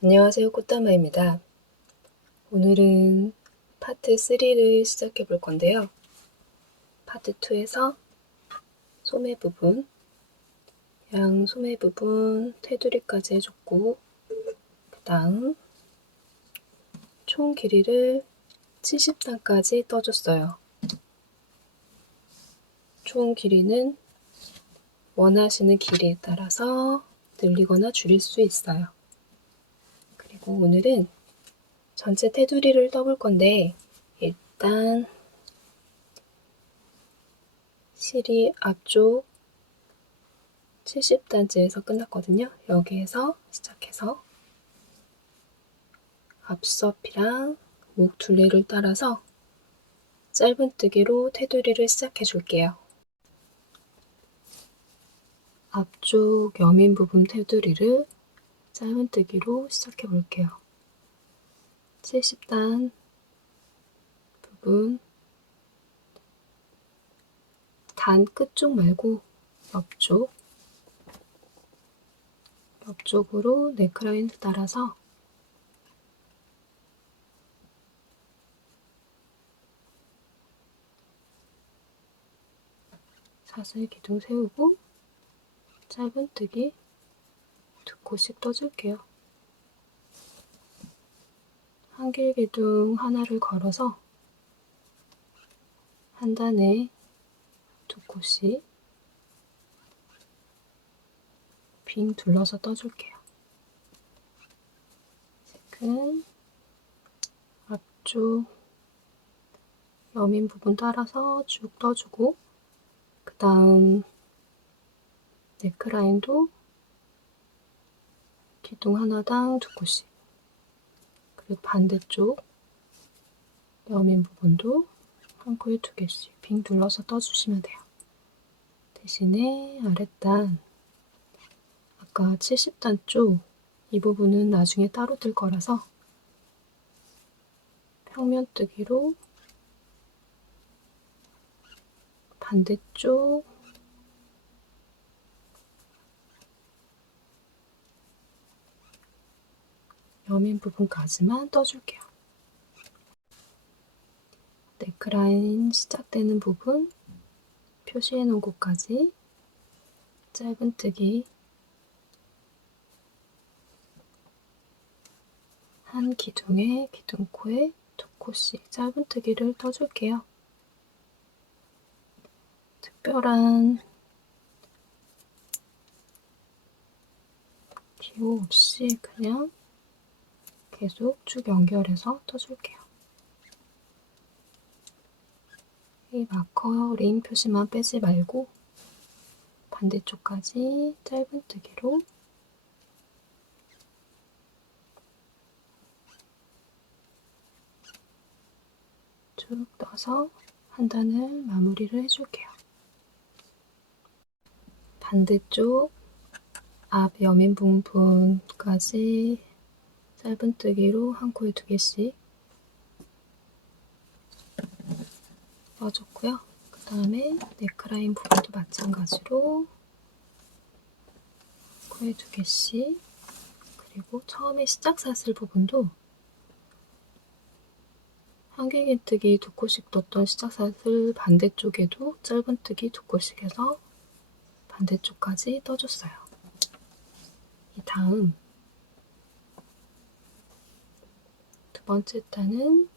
안녕하세요. 꽃다마입니다. 오늘은 파트 3를 시작해 볼 건데요. 파트 2에서 소매 부분, 양 소매 부분 테두리까지 해줬고, 그 다음 총 길이를 70단까지 떠줬어요. 총 길이는 원하시는 길이에 따라서 늘리거나 줄일 수 있어요. 그리고 오늘은 전체 테두리를 떠볼 건데, 일단 실이 앞쪽 70단째에서 끝났거든요. 여기에서 시작해서 앞섭이랑 목 둘레를 따라서 짧은뜨기로 테두리를 시작해 줄게요. 앞쪽 여민 부분 테두리를 짧은뜨기로 시작해 볼게요. 70단 부분 단 끝쪽 말고 옆쪽으로 네크라인 따라서 사슬 기둥 세우고 짧은뜨기 2코씩 떠줄게요. 한길 기둥 하나를 걸어서 한 단에 2코씩 빙 둘러서 떠줄게요. 지금 앞쪽 여민 부분 따라서 쭉 떠주고, 그 다음 네크라인도 기둥 하나당 2코씩, 그리고 반대쪽 여민 부분도 한 코에 2개씩 빙 둘러서 떠주시면 돼요. 대신에 아랫단, 아까 70단 쪽 이 부분은 나중에 따로 뜰 거라서 평면뜨기로 반대쪽 여민 부분까지만 떠줄게요. 네크라인 시작되는 부분 표시해 놓은 곳까지 짧은뜨기 한 기둥에 기둥코에 2코씩 짧은뜨기를 떠줄게요. 특별한 기호 없이 그냥 계속 쭉 연결해서 떠줄게요. 이 마커 레인 표시만 빼지 말고 반대쪽까지 짧은뜨기로 쭉 떠서 한 단을 마무리를 해줄게요. 반대쪽 앞 여민 부분까지 짧은뜨기로 한 코에 2개씩 떠줬고요. 그 다음에 네크라인 부분도 마찬가지로 코에 2개씩, 그리고 처음에 시작 사슬 부분도 한길긴뜨기 2코씩 떴던 시작 사슬 반대쪽에도 짧은뜨기 2코씩 해서 반대쪽까지 떠줬어요. 이 다음 두 번째 단은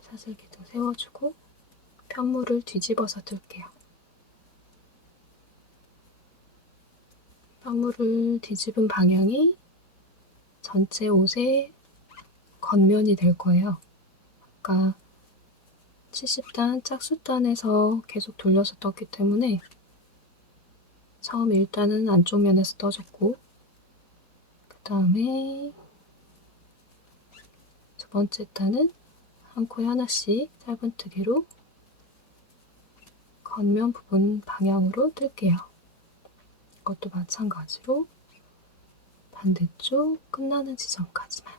사슬 기둥 세워주고 편물을 뒤집어서 뜰게요. 편물을 뒤집은 방향이 전체 옷의 겉면이 될 거예요. 아까 70단 짝수단에서 계속 돌려서 떴기 때문에 처음 1단은 안쪽 면에서 떠줬고, 그 다음에 두 번째 단은 한 코에 하나씩 짧은뜨기로 겉면 부분 방향으로 뜰게요. 이것도 마찬가지로 반대쪽 끝나는 지점까지만.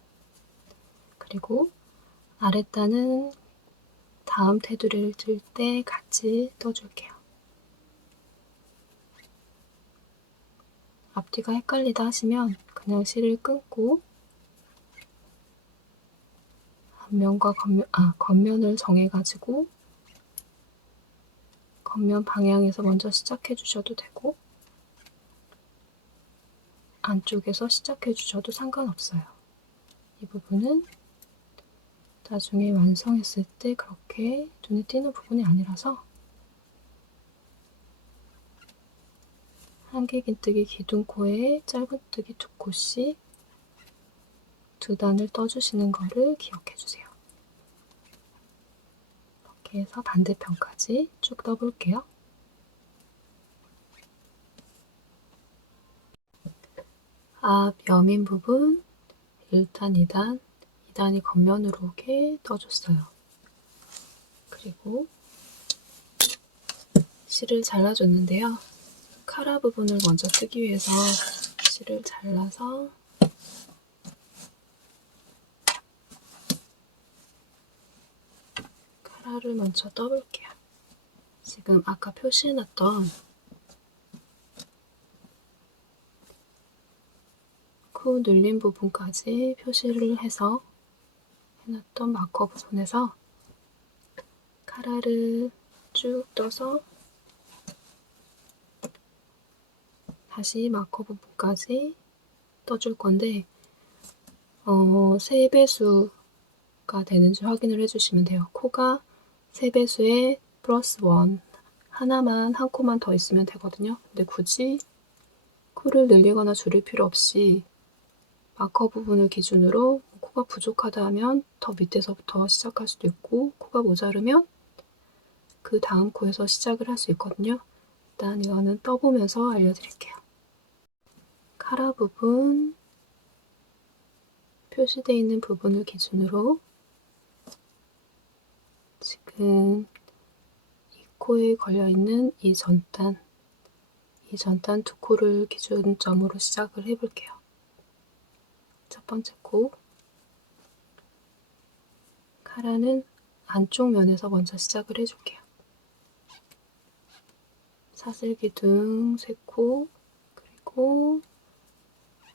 그리고 아랫단은 다음 테두리를 뜰 때 같이 떠줄게요. 앞뒤가 헷갈리다 하시면 그냥 실을 끊고 앞면과 겉면을 정해가지고 겉면 방향에서 먼저 시작해 주셔도 되고 안쪽에서 시작해 주셔도 상관없어요. 이 부분은 나중에 완성했을 때 그렇게 눈에 띄는 부분이 아니라서 한길긴뜨기 기둥코에 짧은뜨기 2코씩 2단을 떠주시는 거를 기억해 주세요. 이렇게 해서 반대편까지 쭉 떠볼게요. 앞 여민 부분 1단, 2단, 2단이 겉면으로 오게 떠줬어요. 그리고 실을 잘라줬는데요. 카라 부분을 먼저 뜨기 위해서 실을 잘라서 카라를 먼저 떠볼게요. 지금 아까 표시해놨던 코 눌린 부분까지 표시를 해서 해놨던 마커 부분에서 카라를 쭉 떠서 다시 마커 부분까지 떠줄 건데 3배수가 되는지 확인을 해주시면 돼요. 코가 3배수에 플러스 1 하나만 한 코만 더 있으면 되거든요. 근데 굳이 코를 늘리거나 줄일 필요 없이 마커 부분을 기준으로 코가 부족하다 하면 더 밑에서부터 시작할 수도 있고 코가 모자르면 그 다음 코에서 시작을 할 수 있거든요. 일단 이거는 떠보면서 알려드릴게요. 카라 부분 표시되어 있는 부분을 기준으로 지금 이 코에 걸려있는 이 전단 2코를 기준점으로 시작을 해볼게요. 첫 번째 코 카라는 안쪽 면에서 먼저 시작을 해줄게요. 사슬기둥 3코 그리고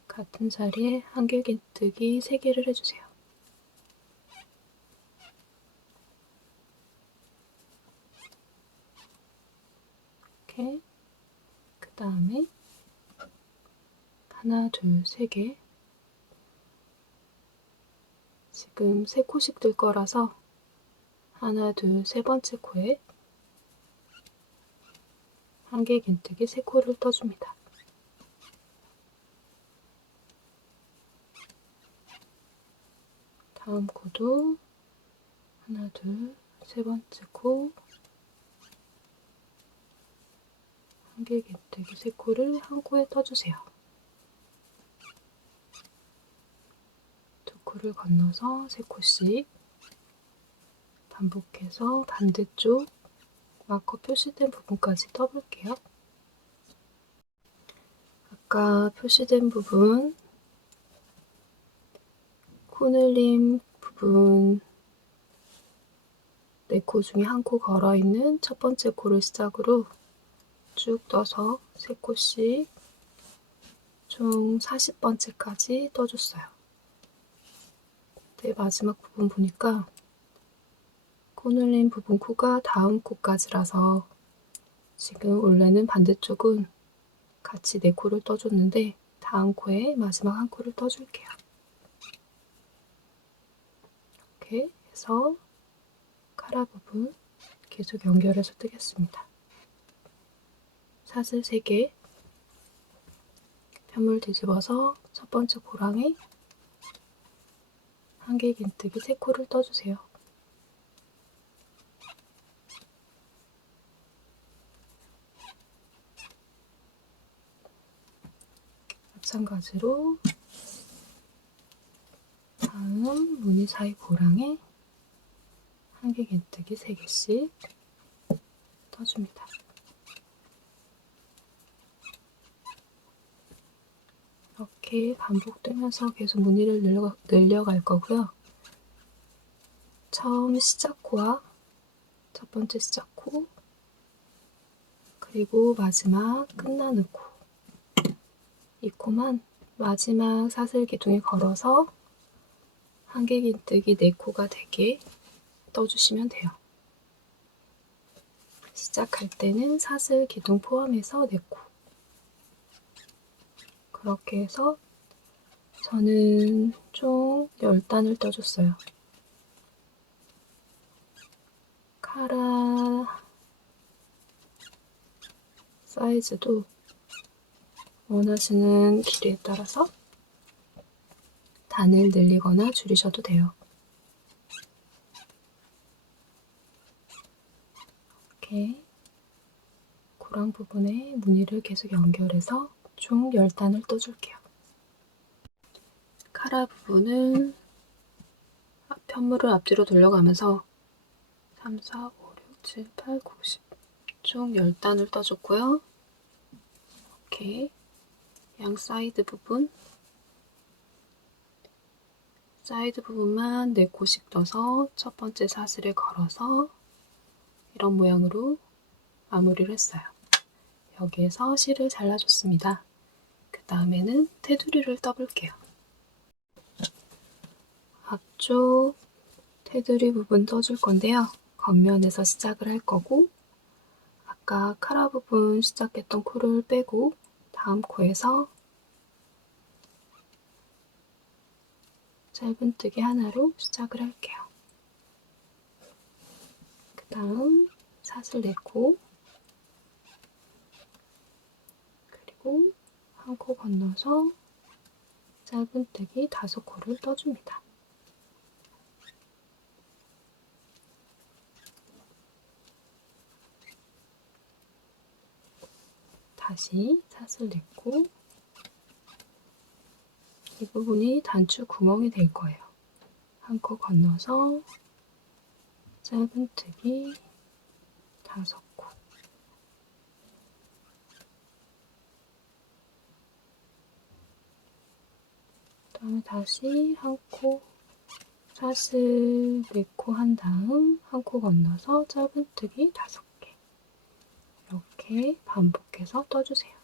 같은 자리에 한길긴뜨기 3개를 해주세요. 이렇게 그 다음에 하나, 둘, 3개 지금 3코씩 뜰 거라서 하나, 둘, 3번째 코에 한길긴뜨기 3코를 떠줍니다. 다음 코도 하나, 둘, 3번째 코 한길긴뜨기 3코를 한 코에 떠주세요. 2코를 건너서 3코씩 반복해서 반대쪽 마커 표시된 부분까지 떠볼게요. 아까 표시된 부분 코늘림 부분 4코 중에 한 코 걸어있는 첫 번째 코를 시작으로 쭉 떠서 3코씩 총 40번째까지 떠줬어요. 네, 마지막 부분 보니까 코늘림 부분 코가 다음 코까지라서 지금 원래는 반대쪽은 같이 4코를 떠줬는데 다음 코에 마지막 한 코를 떠줄게요. 이렇게 해서 카라 부분 계속 연결해서 뜨겠습니다. 사슬 3개 편물 뒤집어서 첫 번째 고랑에 한길긴뜨기 3코를 떠주세요. 마찬가지로 다음 무늬 사이 고랑에 한길긴뜨기 3개씩 떠줍니다. 이렇게 반복되면서 계속 무늬를 늘려갈 거고요. 처음 시작코와 첫 번째 시작코 그리고 마지막 끝나는 코 이 코만 마지막 사슬 기둥에 걸어서 한길긴뜨기 4코가 되게 떠주시면 돼요. 시작할 때는 사슬 기둥 포함해서 4코. 그렇게 해서 저는 총 10단을 떠줬어요. 카라 사이즈도 원하시는 길이에 따라서 단을 늘리거나 줄이셔도 돼요. 이렇게 고랑 부분에 무늬를 계속 연결해서 총 10단을 떠줄게요. 카라 부분은 편물을 앞뒤로 돌려가면서 3, 4, 5, 6, 7, 8, 9, 10 총 10단을 떠줬고요. 이렇게 양 사이드 부분만 4코씩 떠서 첫 번째 사슬에 걸어서 이런 모양으로 마무리를 했어요. 여기에서 실을 잘라줬습니다. 그 다음에는 테두리를 떠볼게요. 앞쪽 테두리 부분 떠줄 건데요. 겉면에서 시작을 할 거고, 아까 카라 부분 시작했던 코를 빼고 다음 코에서 짧은뜨기 하나로 시작을 할게요. 그 다음 사슬 4코, 그리고 한 코 건너서 짧은뜨기 5코를 떠줍니다. 다시 사슬 4코, 이 부분이 단추 구멍이 될 거예요. 한 코 건너서 짧은뜨기 5코, 그 다음에 다시 한 코 사슬 4코 한 다음 한 코 건너서 짧은뜨기 5개, 이렇게 반복해서 떠주세요.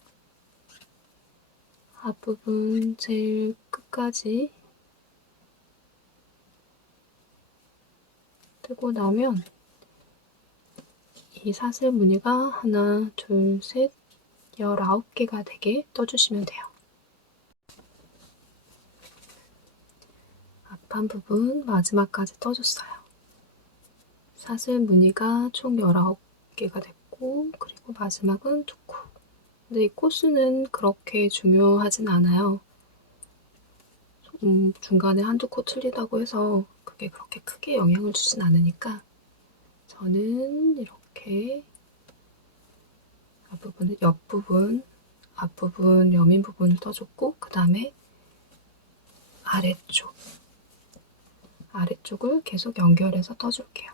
앞부분 제일 끝까지 뜨고 나면 이 사슬 무늬가 하나, 둘, 셋, 19개가 되게 떠주시면 돼요. 앞판 부분 마지막까지 떠줬어요. 사슬 무늬가 총 19개가 됐고, 그리고 마지막은 2코. 근데 이 코수는 그렇게 중요하진 않아요. 중간에 한두 코 틀리다고 해서 그게 그렇게 크게 영향을 주진 않으니까 저는 이렇게 앞부분은 옆부분, 앞부분, 여민 부분을 떠줬고, 그 다음에 아래쪽을 계속 연결해서 떠줄게요.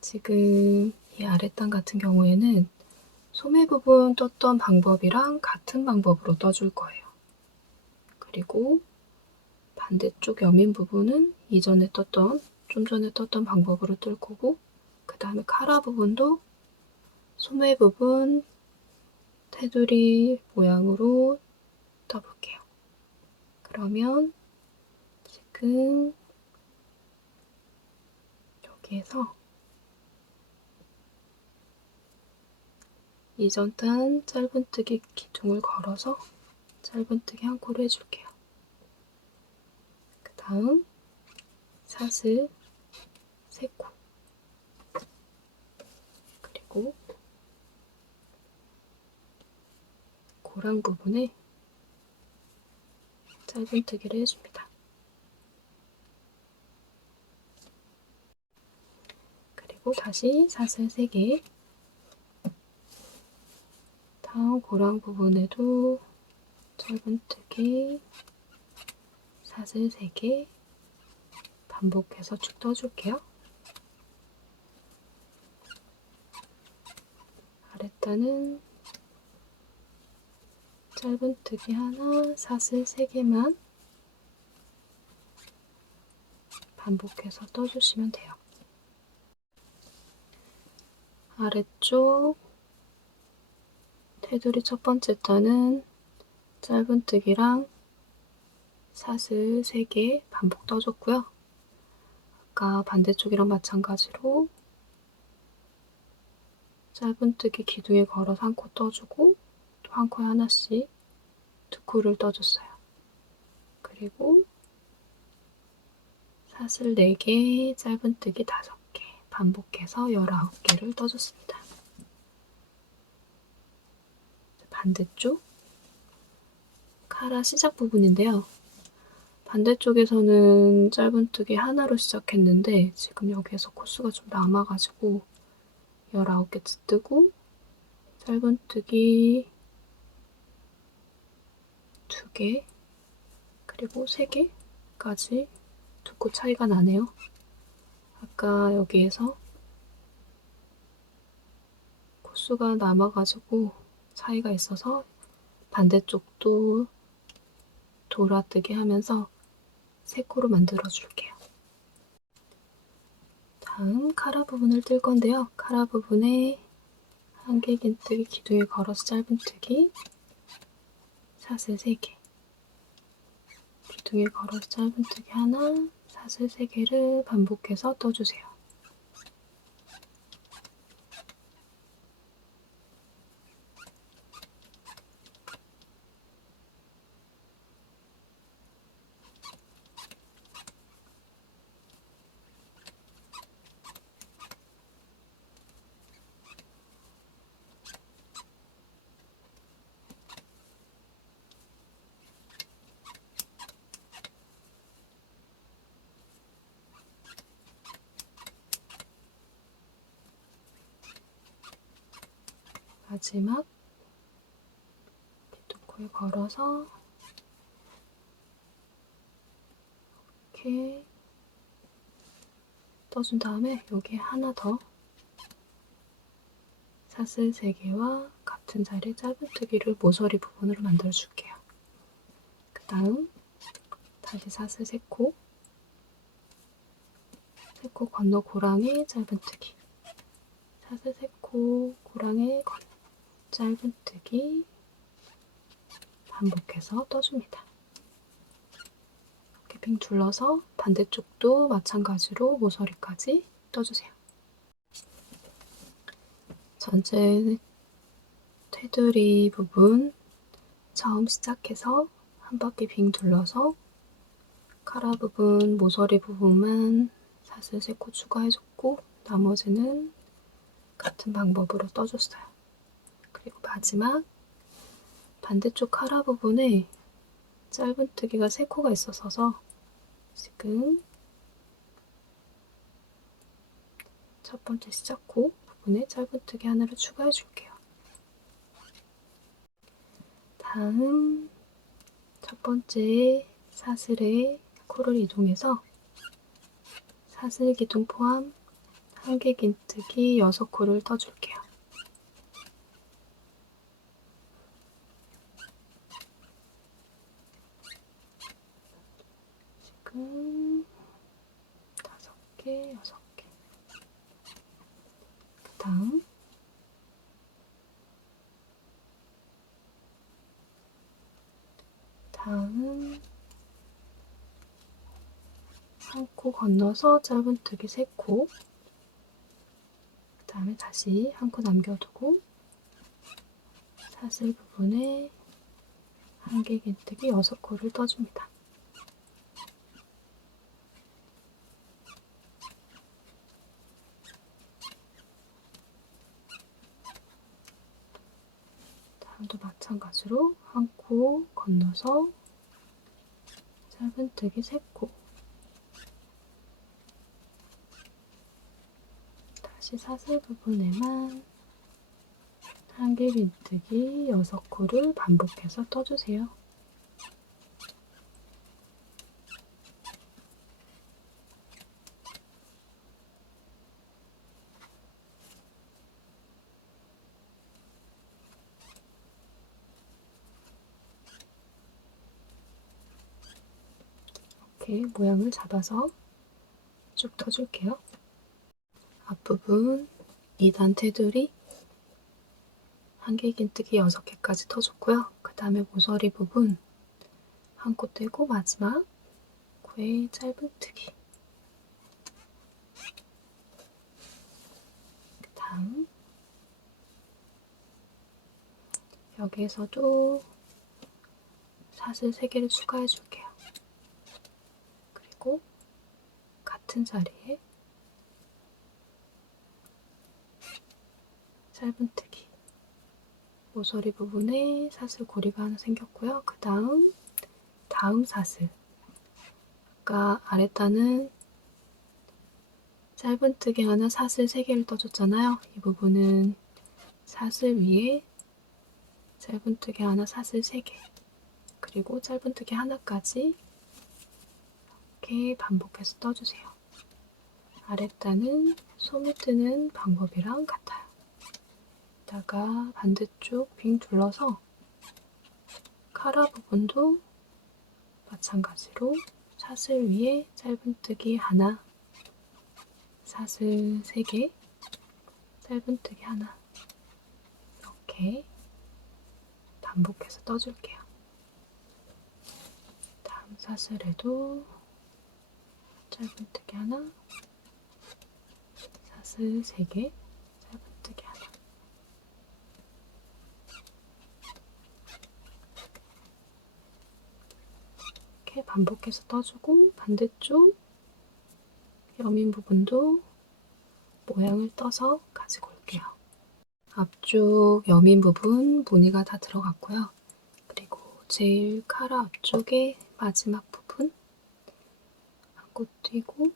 지금 이 아랫단 같은 경우에는 소매 부분 떴던 방법이랑 같은 방법으로 떠줄 거예요. 그리고 반대쪽 여민 부분은 좀 전에 떴던 방법으로 뜰 거고, 그 다음에 카라 부분도 소매 부분 테두리 모양으로 떠볼게요. 그러면 지금 여기에서 이전 단 짧은뜨기 기둥을 걸어서 짧은뜨기 한 코를 해줄게요. 그 다음 사슬 3코, 그리고 고랑 부분에 짧은뜨기를 해줍니다. 그리고 다시 사슬 3개, 다음 고랑 부분에도 짧은뜨기 사슬 3개 반복해서 쭉 떠줄게요. 아랫단은 짧은뜨기 하나, 사슬 3개만 반복해서 떠주시면 돼요. 아래쪽 테두리 첫 번째 단은 짧은뜨기랑 사슬 3개 반복 떠줬고요. 아까 반대쪽이랑 마찬가지로 짧은뜨기 기둥에 걸어서 한 코 떠주고 또 한 코에 하나씩 2코를 떠줬어요. 그리고 사슬 4개, 짧은뜨기 5개 반복해서 19개를 떠줬습니다. 반대쪽 카라 시작 부분인데요. 반대쪽에서는 짧은뜨기 하나로 시작했는데 지금 여기에서 코수가 좀 남아가지고 19개 뜨고 짧은뜨기 2개 그리고 3개까지 2코 차이가 나네요. 아까 여기에서 코수가 남아가지고 차이가 있어서 반대쪽도 돌아뜨기 하면서 3코로 만들어 줄게요. 다음 카라 부분을 뜰 건데요. 카라 부분에 한길긴뜨기 기둥에 걸어서 짧은뜨기 사슬 3개 기둥에 걸어서 짧은뜨기 하나 사슬 3개를 반복해서 떠주세요. 마지막 기둥코에 걸어서 이렇게 떠준 다음에 여기에 하나 더 사슬 3개와 같은 자리에 짧은뜨기를 모서리 부분으로 만들어 줄게요. 그 다음 다시 사슬 3코 3코 건너 고랑에 짧은뜨기 사슬 3코 고랑에 짧은뜨기 반복해서 떠줍니다. 이렇게 빙 둘러서 반대쪽도 마찬가지로 모서리까지 떠주세요. 전체 테두리 부분 처음 시작해서 한 바퀴 빙 둘러서 카라 부분, 모서리 부분만 사슬 3코 추가해줬고 나머지는 같은 방법으로 떠줬어요. 그리고 마지막 반대쪽 카라 부분에 짧은뜨기가 3코가 있어서 지금 첫 번째 시작코 부분에 짧은뜨기 하나를 추가해 줄게요. 다음 첫 번째 사슬에 코를 이동해서 사슬 기둥 포함 한길긴뜨기 6코를 떠줄게요. 지금 5개, 6개. 그 다음 한 코 건너서 짧은뜨기 3코 그 다음에 다시 한 코 남겨두고 사슬 부분에 한길긴뜨기 6코를 떠줍니다. 다음도 마찬가지로 한 코 건너서 짧은뜨기 3코 다시 사슬 부분에만 한길긴뜨기 6코를 반복해서 떠주세요. 이렇게 모양을 잡아서 쭉 떠줄게요. 앞부분 2단 테두리 한길긴뜨기 6개까지 터줬고요. 그 다음에 모서리 부분 한 코 떼고 마지막 코에 짧은뜨기. 그 다음 여기에서도 사슬 3개를 추가해 줄게요. 그리고 같은 자리에 짧은뜨기. 모서리 부분에 사슬 고리가 하나 생겼고요. 그 다음 사슬. 아까 아랫단은 짧은뜨기 하나 사슬 3개를 떠줬잖아요. 이 부분은 사슬 위에 짧은뜨기 하나 사슬 3개, 그리고 짧은뜨기 하나까지 이렇게 반복해서 떠주세요. 아랫단은 솜이 뜨는 방법이랑 같아요. 이따가 반대쪽 빙 둘러서 카라 부분도 마찬가지로 사슬 위에 짧은뜨기 하나, 사슬 3개, 짧은뜨기 하나, 이렇게 반복해서 떠줄게요. 다음 사슬에도 짧은뜨기 하나, 사슬 3개, 짧은뜨기 하나. 이렇게 반복해서 떠주고 반대쪽 여민 부분도 모양을 떠서 가지고 올게요. 앞쪽 여민 부분 무늬가 다 들어갔고요. 그리고 제일 카라 앞쪽에 마지막 부분 한 코 띄고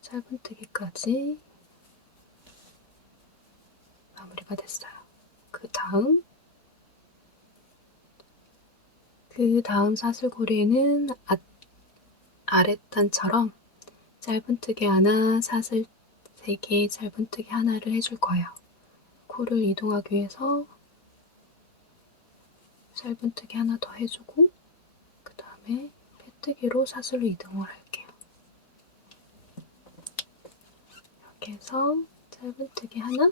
짧은뜨기까지 마무리가 됐어요. 그 다음 사슬고리에는 아랫단처럼 짧은뜨기 하나, 사슬 3개, 짧은뜨기 하나를 해줄 거예요. 코를 이동하기 위해서 짧은뜨기 하나 더 해주고 그 다음에 빼뜨기로 사슬로 이동을 할게요. 이렇게 해서 짧은뜨기 하나,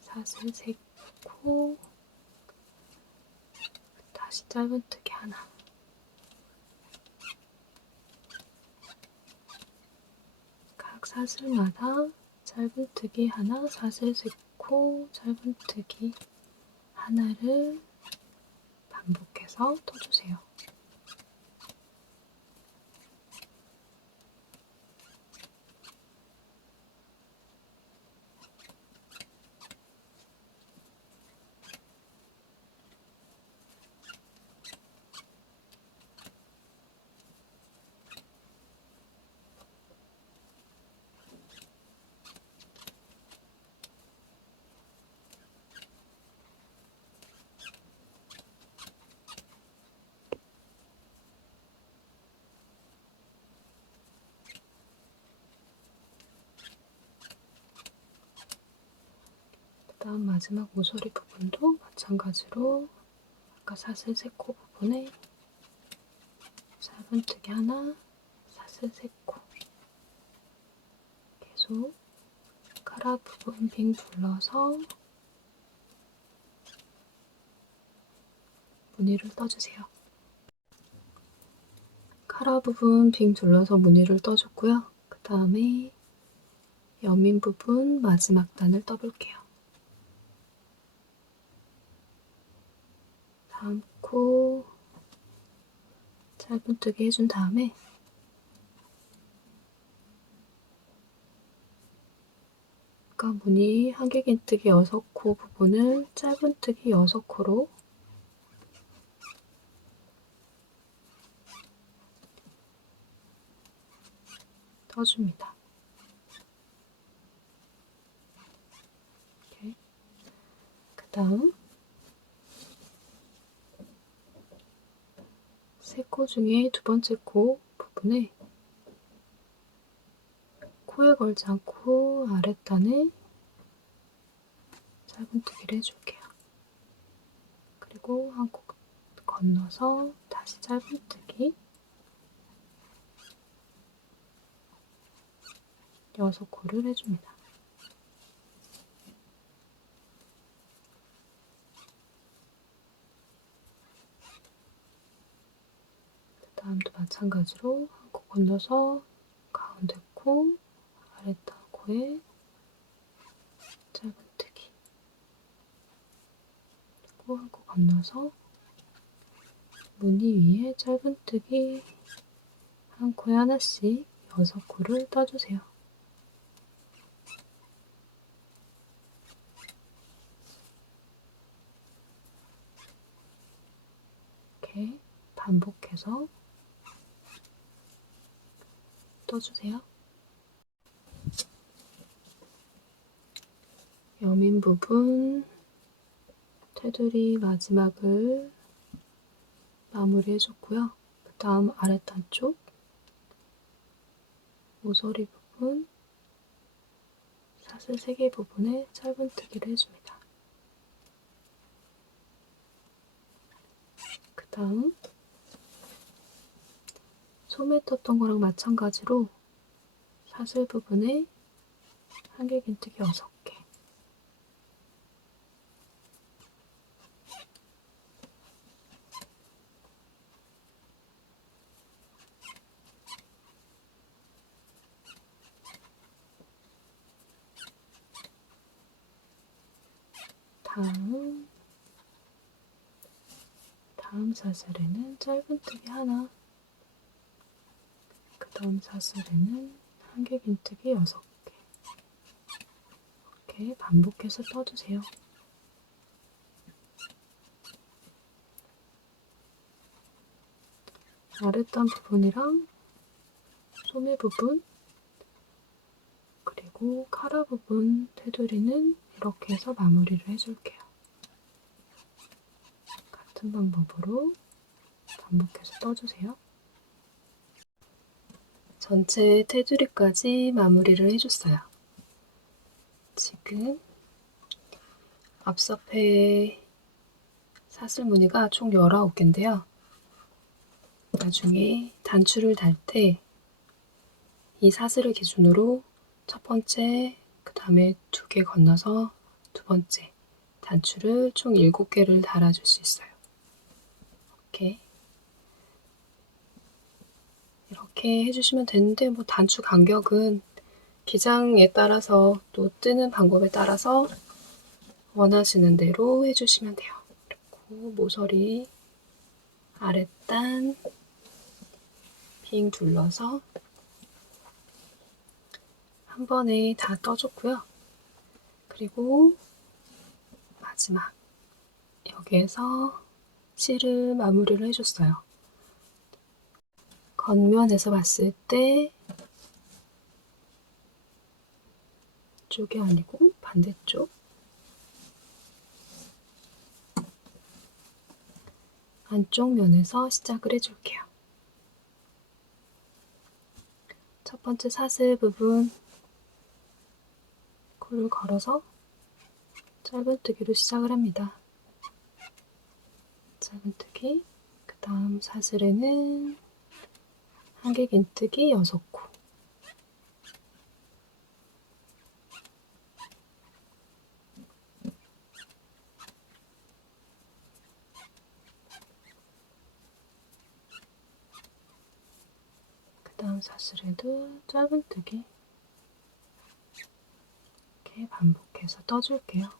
사슬 3코, 다시 짧은뜨기 하나. 각 사슬마다 짧은뜨기 하나, 사슬 3코, 짧은뜨기 하나를 반복해서 떠주세요. 그다음 마지막 모서리 부분도 마찬가지로 아까 사슬 3코 부분에 짧은뜨기 하나, 사슬 3코 계속 카라 부분 빙 둘러서 무늬를 떠주세요. 카라 부분 빙 둘러서 무늬를 떠줬고요. 그 다음에 여민 부분 마지막 단을 떠볼게요. 다음 코 짧은뜨기 해준 다음에 아까 무늬 한길긴뜨기 6코 부분을 짧은뜨기 6코로 떠줍니다. 그 다음 3코 중에 두 번째 코 부분에 코에 걸지 않고 아랫단에 짧은뜨기를 해줄게요. 그리고 한 코 건너서 다시 짧은뜨기 6코를 해줍니다. 다음도 마찬가지로 한 코 건너서 가운데 코, 아랫단 코에 짧은뜨기, 그리고 한 코 건너서 무늬 위에 짧은뜨기 한 코에 하나씩 6코를 떠주세요. 이렇게 반복해서 떠주세요. 여민 부분 테두리 마지막을 마무리해줬고요. 그 다음 아랫단 쪽 모서리 부분 사슬 3개 부분에 짧은뜨기를 해줍니다. 그 다음 소매 떴던 거랑 마찬가지로 사슬 부분에 한길긴뜨기 6개, 다음 사슬에는 짧은뜨기 하나, 그 다음 사슬에는 한길긴뜨기 6개, 이렇게 반복해서 떠주세요. 아랫단 부분이랑 소매 부분 그리고 카라 부분 테두리는 이렇게 해서 마무리를 해줄게요. 같은 방법으로 반복해서 떠주세요. 전체 테두리까지 마무리를 해줬어요. 지금 앞서페 사슬 무늬가 총 19개인데요. 나중에 단추를 달 때 이 사슬을 기준으로 첫 번째, 그 다음에 2개 건너서 두 번째 단추를 총 7개를 달아줄 수 있어요. 이렇게 해주시면 되는데 뭐 단추 간격은 기장에 따라서 또 뜨는 방법에 따라서 원하시는 대로 해주시면 돼요. 그리고 모서리 아랫단 빙 둘러서 한 번에 다 떠줬고요. 그리고 마지막 여기에서 실을 마무리를 해줬어요. 겉면에서 봤을 때 이쪽이 아니고 반대쪽 안쪽 면에서 시작을 해줄게요. 첫 번째 사슬 부분 코를 걸어서 짧은뜨기로 시작을 합니다. 짧은뜨기, 그 다음 사슬에는 한길긴뜨기 6코, 그 다음 사슬에도 짧은뜨기, 이렇게 반복해서 떠줄게요.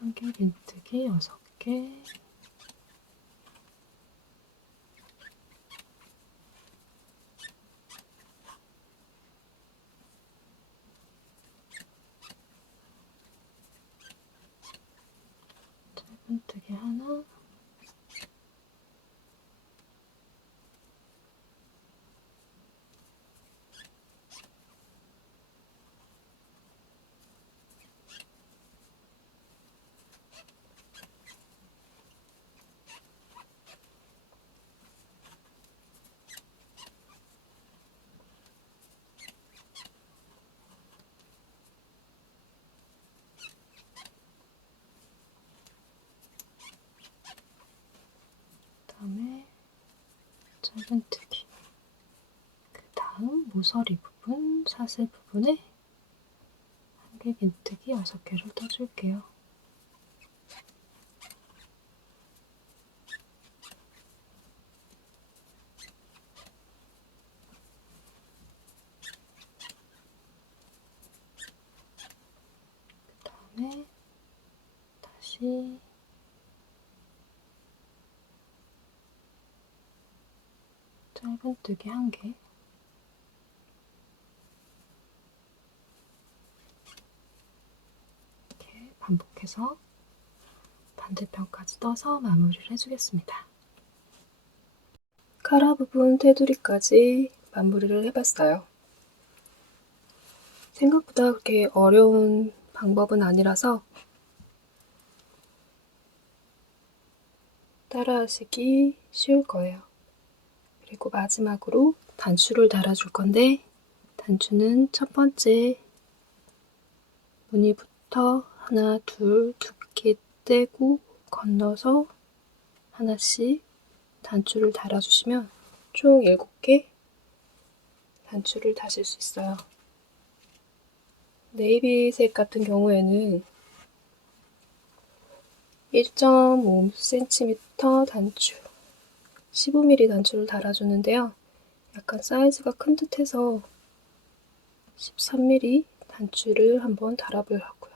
한길긴뜨기 6개, 짧은뜨기 하나, 짧은뜨기. 그 다음 모서리 부분, 사슬 부분에 한길긴뜨기 6개를 떠줄게요. 그 다음에 다시 짧은뜨기 1개, 이렇게 반복해서 반대편까지 떠서 마무리를 해주겠습니다. 카라 부분 테두리까지 마무리를 해봤어요. 생각보다 그렇게 어려운 방법은 아니라서 따라하시기 쉬울 거예요. 그리고 마지막으로 단추를 달아줄 건데, 단추는 첫 번째 무늬부터 하나, 둘, 두 개 떼고 건너서 하나씩 단추를 달아주시면 총 7개 단추를 다실 수 있어요. 네이비색 같은 경우에는 1.5cm 단추, 15mm 단추를 달아주는데요. 약간 사이즈가 큰 듯해서 13mm 단추를 한번 달아보려고요.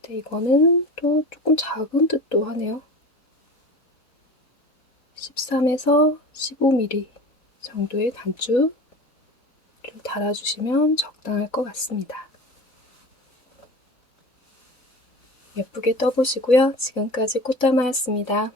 근데 이거는 또 조금 작은 듯도 하네요. 13에서 15mm 정도의 단추를 달아주시면 적당할 것 같습니다. 예쁘게 떠보시고요. 지금까지 꽃다마였습니다.